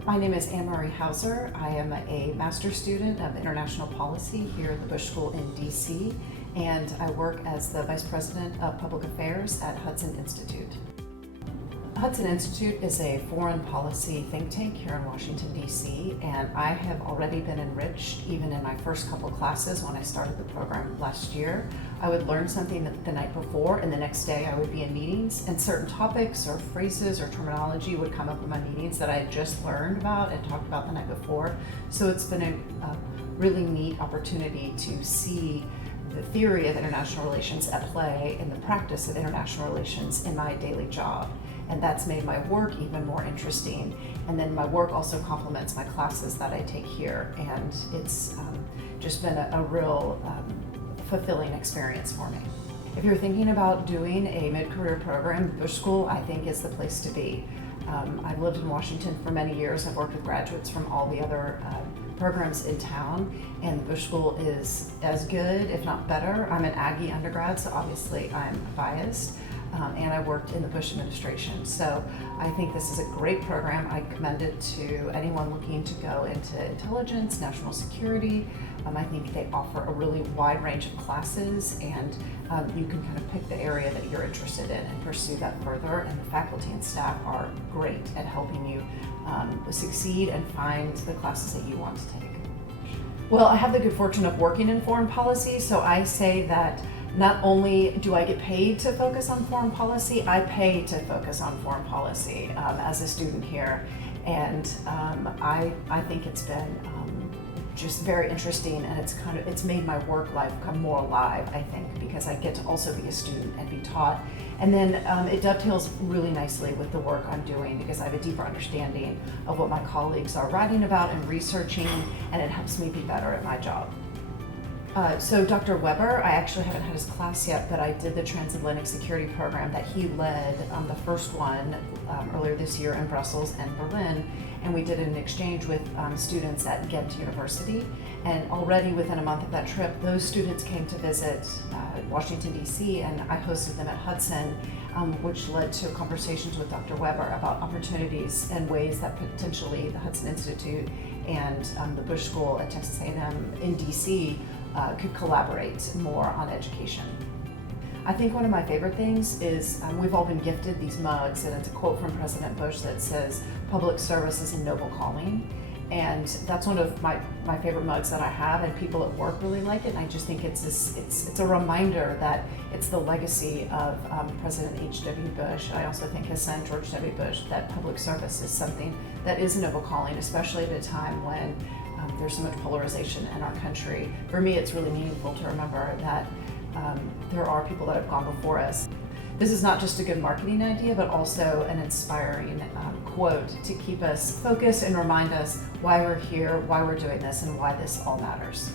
My name is Anne-Marie Hauser. I am a master's student of international policy here at the Bush School in D.C., and I work as the Vice President of Public Affairs at Hudson Institute. Hudson Institute is a foreign policy think tank here in Washington, D.C., and I have already been enriched even in my first couple classes when I started the program last year. I would learn something the night before, and the next day I would be in meetings, and certain topics or phrases or terminology would come up in my meetings that I had just learned about and talked about the night before. So it's been a really neat opportunity to see the theory of international relations at play and the practice of international relations in my daily job. And that's made my work even more interesting. And then my work also complements my classes that I take here. And it's just been a real fulfilling experience for me. If you're thinking about doing a mid-career program, Bush School, I think, is the place to be. I've lived in Washington for many years. I've worked with graduates from all the other programs in town, and the Bush School is as good, if not better. I'm an Aggie undergrad, so obviously I'm biased, and I worked in the Bush administration. So I think this is a great program. I commend it to anyone looking to go into intelligence, national security. I think they offer a really wide range of classes, and you can kind of pick the area that you're interested in and pursue that further. And the faculty and staff are great at helping you succeed and find the classes that you want to take. Well, I have the good fortune of working in foreign policy, so I say that not only do I get paid to focus on foreign policy, I pay to focus on foreign policy as a student here. And I think it's been just very interesting, and it's made my work life come more alive, I think, because I get to also be a student and be taught. And then it dovetails really nicely with the work I'm doing, because I have a deeper understanding of what my colleagues are writing about and researching, and it helps me be better at my job. So Dr. Weber, I actually haven't had his class yet, but I did the transatlantic security program that he led, the first one earlier this year in Brussels and Berlin, and we did an exchange with students at Ghent University. And already within a month of that trip, those students came to visit Washington, D.C., and I hosted them at Hudson, which led to conversations with Dr. Weber about opportunities and ways that potentially the Hudson Institute and the Bush School at Texas A&M in D.C. Could collaborate more on education. I think one of my favorite things is we've all been gifted these mugs, and it's a quote from President Bush that says, "Public service is a noble calling." And that's one of my favorite mugs that I have, and people at work really like it. And I just think it's a reminder that it's the legacy of President H.W. Bush. I also think his son, George W. Bush, that public service is something that is a noble calling, especially at a time when there's so much polarization in our country. For me, it's really meaningful to remember that there are people that have gone before us. This is not just a good marketing idea, but also an inspiring quote to keep us focused and remind us why we're here, why we're doing this, and why this all matters.